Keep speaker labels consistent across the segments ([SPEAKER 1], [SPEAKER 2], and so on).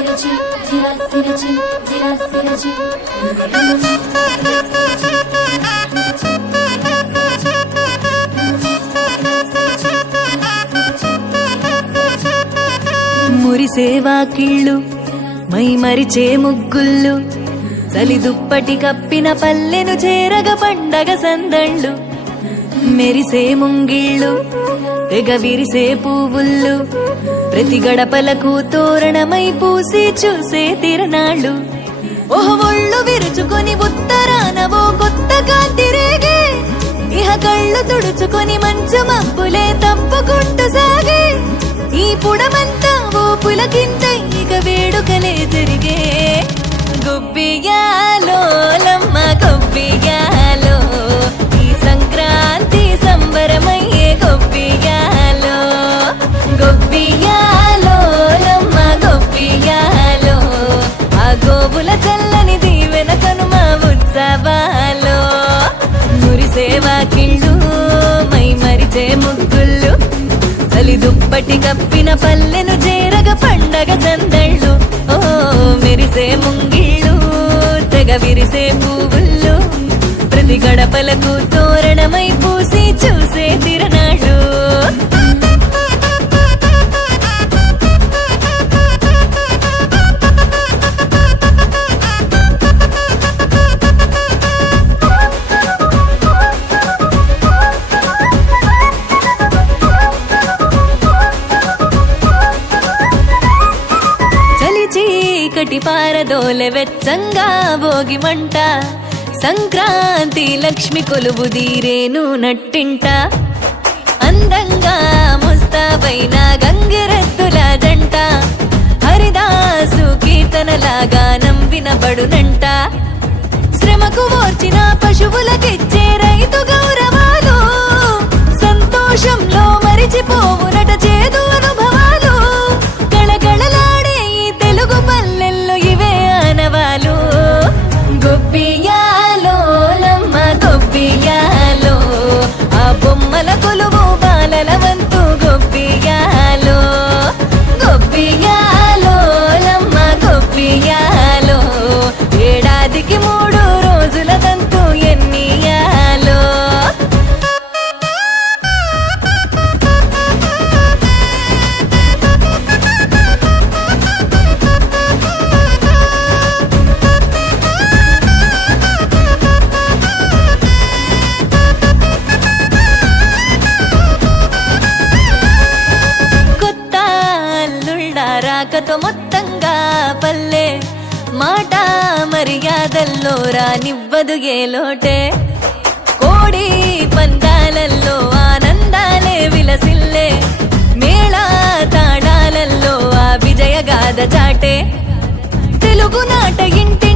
[SPEAKER 1] సిరచి జిరా సిరచి సిరచి
[SPEAKER 2] మురిసేవా కిళ్ళు మై మరిచే ముగ్గుళ్ళు చలి దుప్పటి కప్పిన పల్లెను చేరగ పండగ సందండు మెరిసే ముంగిళ్ళు తెగ విరిసే పువ్వుళ్ళు ప్రతి గడపలకు తోరణమై పూసి చూసే తిరణాళ్ళు. ఓహో ఒళ్ళు విరుచుకొని ఉత్తరాన ఓ కొత్త కాంతి రేగే ఇహ కళ్ళు తుడుచుకొని మంచు మబ్బులే తప్పుకుంటూ సాగే. ఈ పుడమంతా ఓ పులకింత ఇక వేడుకలే జరిగే గుబ్బియాలు ఆ చల్లని దీవెన కనుమ ఉత్సవాలో మురిసేవా కిళ్ళు మై మరిచే ముగ్గుళ్ళు. చలి దుప్పటి కప్పిన పల్లెను చేరగ పండగ సందళ్ళు. ఓ మెరిసే ముంగిళ్ళు తెగ విరిసే పువ్వుళ్ళు. ప్రతి గడపలకు తోరణమై పూసి చూసే తిరణాళ్ళు చీకటి పారదోలె వెచ్చంగా భోగిమంట సంక్రాంతి లక్ష్మి కొలువు దీరేను నట్టింట. అందంగా ముస్తాబైన గంగిరెద్దుల జంట. హరిదాసు కీర్తనలాగా నంబినబడునంట శ్రమకు ఓర్చిన పశువులకిచ్చే రైతు గౌరవాలు. సంతోషంలో మరిచిపో నివ్వదు గేలోటే కోడి పందాలల్లో ఆనందాలే విలసిల్లే. మేళ తాడాలల్లో ఆ విజయగాథ చాటే. తెలుగు నాట ఇంటింట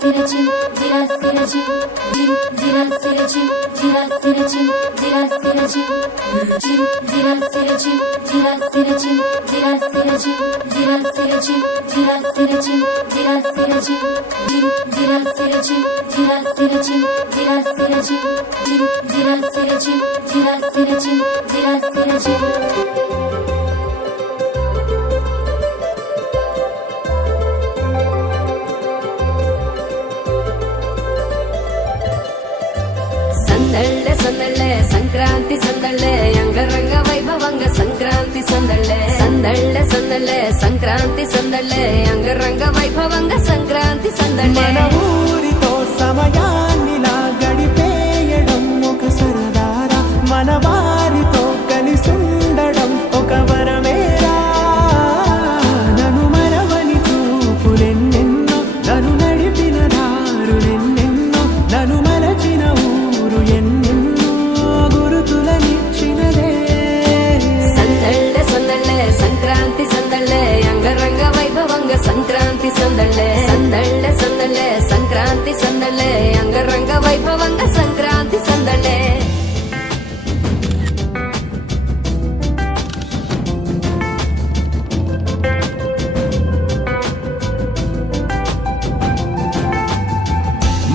[SPEAKER 1] జిరా సిరచి జిరా సిరచి జిమ్ జిరా సిరచి జిరా సిరచి జిరా సిరచి జిమ్ జిరా సిరచి జిరా సిరచి జిరా సిరచి జిరా సిరచి జిరా సిరచి జిరా సిరచి జిమ్ జిరా సిరచి జిరా సిరచి జిరా సిరచి జిమ్ జిరా సిరచి జిరా సిరచి జిరా
[SPEAKER 3] సందళ్ళే సంక్రాంతి సందళ్ళే అంగరంగ వైభవంగ సంక్రాంతి సందళ్ళే. సందళ్ళే సందళ్ళే సంక్రాంతి సందళ్ళే అంగరంగ వైభవంగ సంక్రాంతి
[SPEAKER 4] సందళ్ళే. ఊరితో సమయాన్ని గడిపేయడం ఒక సరదారా. మన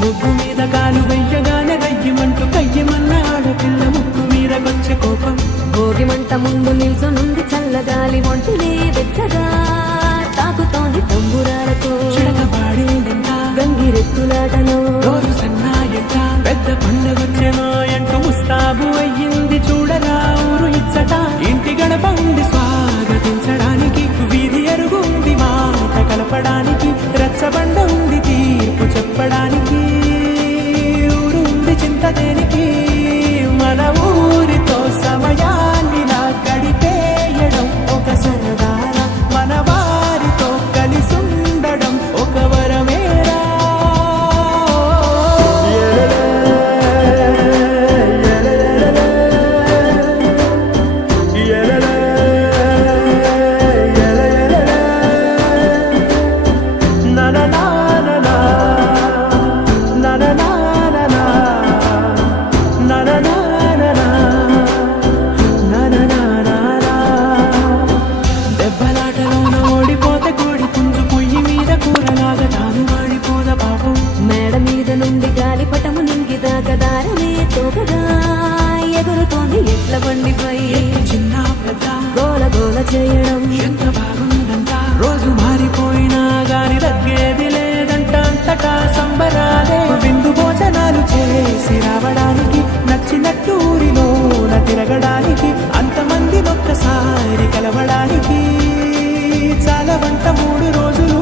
[SPEAKER 4] ముగ్గు మీద కాలు వెయ్యగానే రయ్యమంటూ కయ్యమన్న ఆడపిల్ల ముక్కు మీద వచ్చే కోపం.
[SPEAKER 3] భోగి మంట ముందు నిల్చొనుంది చల్లగాలి ఒంటిని వెచ్చగా తాకుతోంది తంబురాలతో.
[SPEAKER 4] చిడక పాడిందంట
[SPEAKER 3] గంగిరెత్తులాటలో.
[SPEAKER 4] రోజు సన్నాయంట పెద్ద పండగొచ్చెనో ఎంటూ ముస్తాబు అయ్యింది చూడరా ఊరు ఇచ్చట. ఇంటి గడప ఉంది
[SPEAKER 3] గోల గోల చేయడం.
[SPEAKER 4] ఎంత బాగుందంట. రోజు మారిపోయినా గాని తగ్గేది లేదంట. అంతటా సంబరాలే. విందు భోజనాలు చేసి రావడానికి నచ్చినట్టు ఊరిలోన తిరగడానికి అంతమంది ఒక్కసారి కలవడానికి. చాలా వంట మూడు రోజులు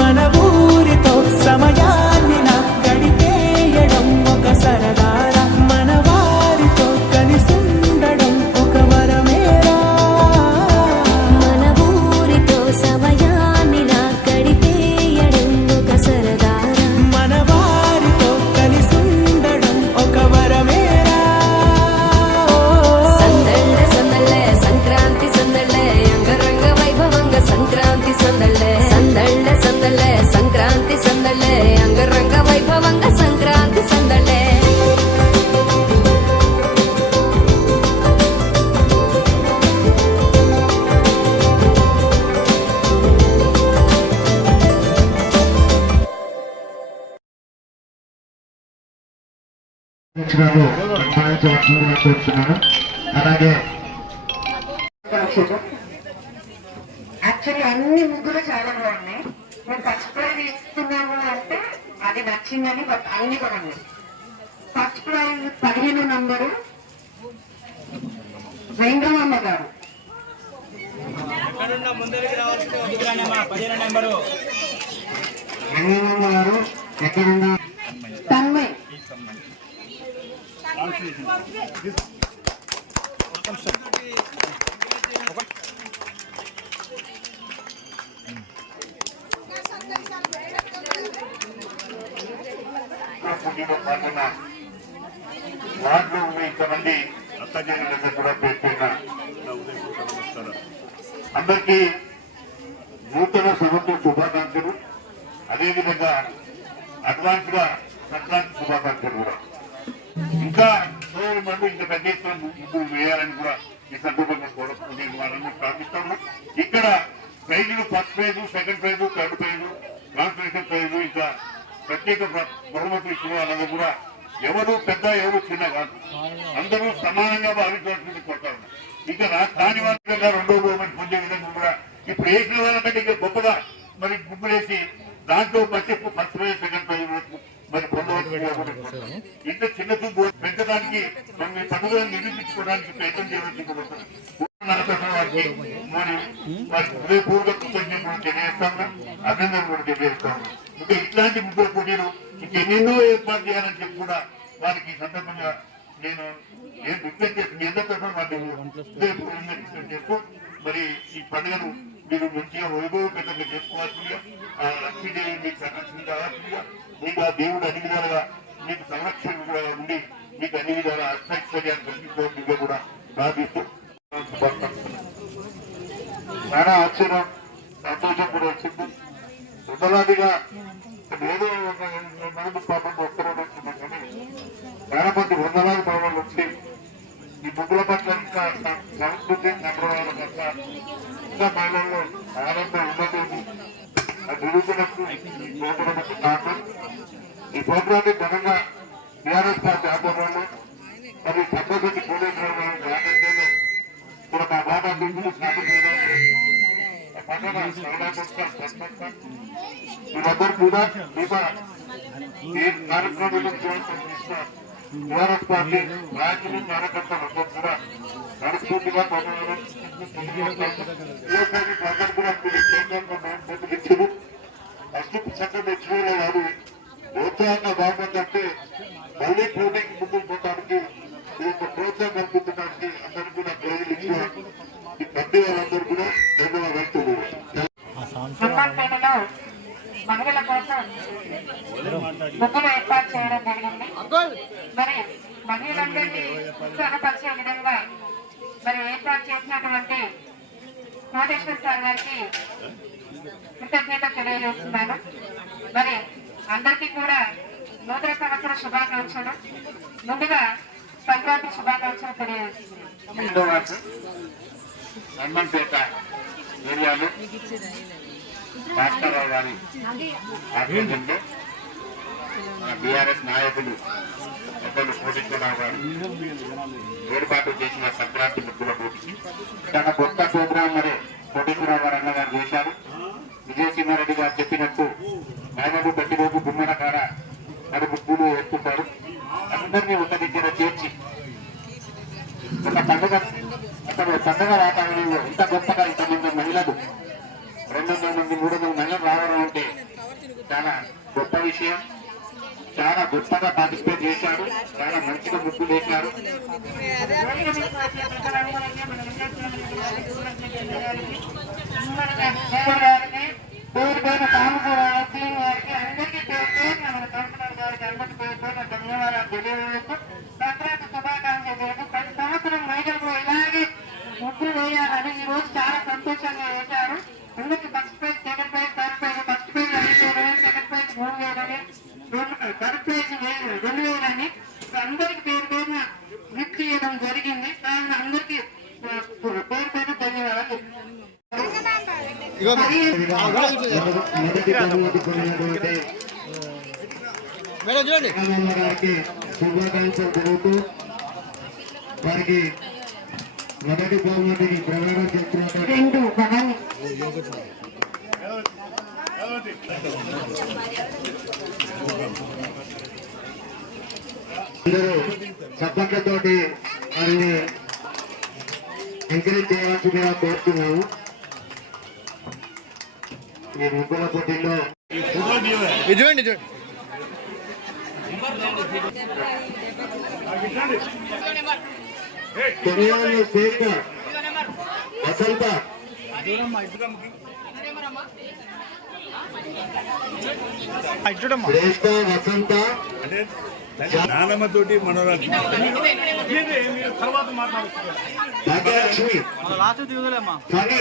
[SPEAKER 4] మన ఊరితో సమయాన్ని నా గడిపేయడం ఒక సరదారా
[SPEAKER 5] సన్మానించవలసిందిగా కోరుతున్నాను అలాగే.
[SPEAKER 6] యాక్చువల్లీ అన్ని ముగ్గులు చాలా బాగున్నాయి. మేము ఫస్ట్ ప్రైజ్ ఇస్తున్నాము అంటే అది నచ్చిందని బట్ అన్ని బాగున్నాయి ఉన్నాయి. ఫస్ట్ ప్రైజ్ పదిహేను నంబరు వెంకటమ్మ గారు.
[SPEAKER 5] రంగమ్మ గారు ఎక్కడున్నా
[SPEAKER 6] తన్మయ్.
[SPEAKER 5] పాల్గొన్న వార్డులో ఉన్న ఇంతమంది అత్తజనులందరూ కూడా పేరు అందరికీ నూతన సంవత్సర శుభాకాంక్షలు. అదేవిధంగా అడ్వాన్స్గా సంక్రాంతి శుభాకాంక్షలు కూడా. ఇంకా సోదరు మంది ఇంకా పెద్ద ఎత్తున ముగ్గురు వేయాలని కూడా ఈ సందర్భంగా కూడా నేను వారందరూ ప్రార్థిస్తాను. ఇక్కడ ప్రైజులు first prize second prize third prize concentration prize ఇంకా ప్రత్యేక ప్ర- బహుమతులు ఇచ్చిన కూడా ఎవరు పెద్ద ఎవరు చిన్న కాదు. అందరూ సమానంగా భావించాల్సింది కొడతారు ఇంకా రా- కాని వాళ్ళ రెండో బహుమతి పొందే విధంగా కూడా ఇప్పుడు వేసిన వాళ్ళకంటే ఇంకా గొప్పగా మరి గుంపులేసి దాంట్లో మంచి ఫస్ట్ ప్రైజ్ సెకండ్ ప్రైజ్ మరి ఇంత చిన్న చూపు పెంచడానికి మనం ఈ పండుగను నిరూపించుకోవడానికి ప్రయత్నం చేయవలసి వారికి మరి వారి హృదయపూర్వక కృతజ్ఞతలు తెలియజేస్తాను అభినందనలు కూడా తెలియజేస్తాను ఇంకా ఇట్లాంటి ముగ్గురు పోటీలు ఇంకెన్నెన్నో ఏర్పాటు చేయాలని చెప్పి కూడా వారికి సందర్భంగా నేను ఏం రిక్వెస్ట్ చేసి మీ అందరి తరఫున వారికి హృదయపూర్వకంగా రిక్వెస్ట్ చేస్తూ మరి ఈ పండుగను మీరు మంచిగా వైభవపేతంగా చేసుకోవాల్సిందిగా ఆ లక్ష్మీదేవి మీకు సంరక్షణ కావాల్సిందిగా మీకు ఆ దేవుడు అన్ని విధాలుగా మీకు సంరక్షణ కూడా ఉండి మీకు అన్ని విధాల అష్టైశ్వర్యాన్ని కల్పించవలసిందిగా కూడా ప్రార్థిస్తూ చాలా ఆశ్చర్యం సంతోషం కూడా వచ్చింది ఉత్తరాదిగా ఏదో ఒక పాపం వస్తున్నారు అనుకున్నాం కానీ చాలా మంది వందలాది పాపాలు వచ్చి ఈ ముగ్గుల పట్ల ఇంకా సంస్కృతి సంప్రదాయాల పట్ల ఇంకా మహిళల్లో ఆనందం ఉన్నది అది జరుగుతున్నట్టు ఈ ప్రోగ్రాం యొక్క కారణం ఈ ప్రోగ్రాం ఘనంగా టీఆర్ఎస్ పార్టీ ఆధ్వర్యంలో మరి పద్దెనిమిది కోటేశ్వర గారి ఆధ్వర్యంలో కూడా మా బాబా గుంపులు స్నానం చేయడం పక్కన సరళాపక్ష సత్పక్ష వీరందరూ కూడా మీప ఈ కార్యక్రమంలో చేసిన టీఆర్ఎస్ పార్టీ నాయకులు కార్యకర్తలు కూడా మనస్ఫూర్తిగా ధన్యవాదాలు ఫస్ట్ చట్టం తెచ్చుకోలే ప్రోత్సాహంగా బాగుందంటే మళ్ళీ పోటీకి ముందుకు పోవడానికి ఈ యొక్క ప్రోత్సాహం కల్పించడానికి అందరూ కూడా ప్రజలు ఇచ్చిన ఈ ప్రతి వాళ్ళందరూ కూడా ధన్యవాదాలు
[SPEAKER 6] మహిళల కోసం ముగ్గులు ఏర్పాటు మరి మహిళలందరినీ ఉత్సాహపరిచే విధంగా మరి ఏర్పాటు చేసినటువంటి కోటేశ్వర సార్ గారికి కృతజ్ఞత తెలియజేస్తున్నాను. మరి అందరికీ కూడా నూతన సంవత్సర శుభాకాంక్షలు. ముందుగా సంక్రాంతి శుభాకాంక్షలు తెలియజేస్తున్నాను.
[SPEAKER 5] రెండో ఏరియాలో గారి ఆధ్వర్యంలో మన బీఆర్ఎస్ నాయకులు పెద్దలు కోటేశ్వరరావు గారు ఏర్పాటు చేసిన సంక్రాంతి ముగ్గుల పోటీకి తన కొత్త ప్రోగ్రాం మరి కోటేశ్వరరావు గారు అన్నగారు చేశారు. విజయసింహారెడ్డి గారు చెప్పినట్టు ఆయనకు ప్రతిరోజు గుమ్మల కాడ మరి ముగ్గులు వేస్తుంటారు. అందరినీ ఒక దగ్గర చేర్చి ఒక పండుగ అసలు పండుగ వాతావరణంలో ఇంత గొప్పగా ఇంతమంది మహిళలు రెండు వందల మంది మూడు వందల మహిళలు రావడం అంటే చాలా గొప్ప విషయం చాలా గొప్పగా పార్టిసిపేట్ చేశారు. చాలా మంచిగా ముగ్గులు వేశారు
[SPEAKER 6] పేరు
[SPEAKER 5] మొదటి బహుమతి పొందినటువంటి గారికి శుభాకాంక్షలు తెలుపుతూ వారికి మొదటి బహుమతిని ప్రధాన చేస్తున్నటువంటి అందరూ చప్పట్లతోటి వారిని ఎంకరేజ్ చేయవలసిందిగా కోరుతున్నాము ఈ ముగ్గుల పోటీలో కొనియాలి శేఖర్ వసంత. శ్రేష్ఠ వసంత.
[SPEAKER 7] నానమ్మతోటి మనోరాలు
[SPEAKER 5] భాగ్యలక్ష్మి ఫణి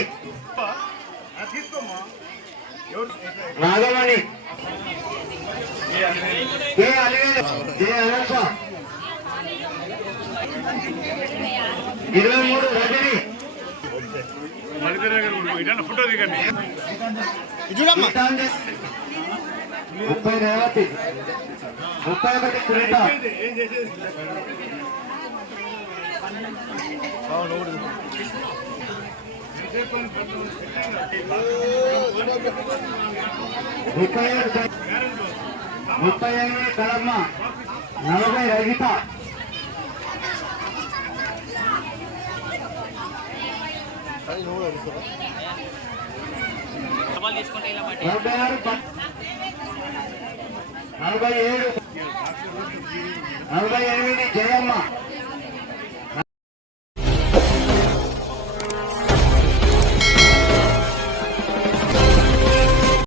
[SPEAKER 5] నాగమణి. అలివేలు అనస ఇరవై మూడు రజని.
[SPEAKER 7] ఫోటో దిగండి
[SPEAKER 5] ముప్పై రేవతి. ముప్పై ఒకటి సునీత. ముప్పై ఏడు ముప్పై ఎనిమిది కలమ్మ నలభై రహిత. నలభై ఆరు నలభై ఏడు. నలభై ఎనిమిది జయమ్మ.